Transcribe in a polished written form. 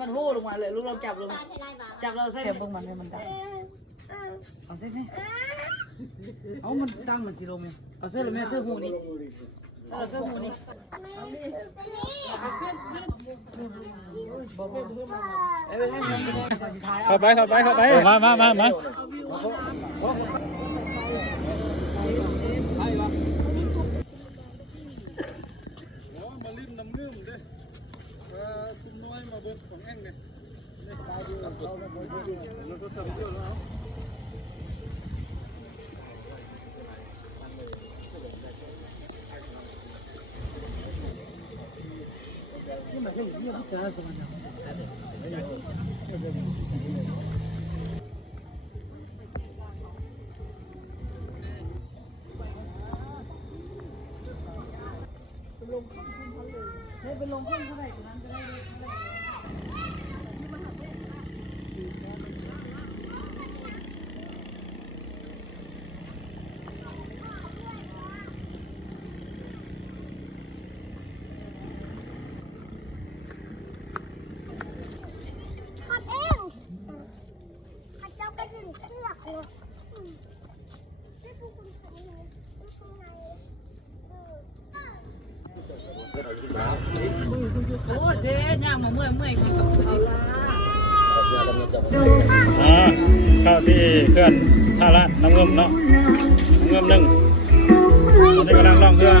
มันหู้ลงมาเลยลูกเราจับลงจับเราใส่เบิ่งมันให้มันดังเอาเส้นไหมเอามันตั้งมันสิลงไหมเอาเส้นหรือแม่เสื้อหูนี่เอาเสื้อหูนี่เข้าไปมาเป็นลงข้นเท่าไหร่ตรงนั้นจะได้ขับเองขับเจ้าก็ถึงเชือกเลยที่พวกคุณทำอยู่ข้างในโอ้เสียย่างมาเมื่อยกินกับเอาละเข้าที่เคลื่อนท่าละน้ำเงิมเนาะน้ำเงิมหนึ่งตอนนี้กำลังล่องเรือ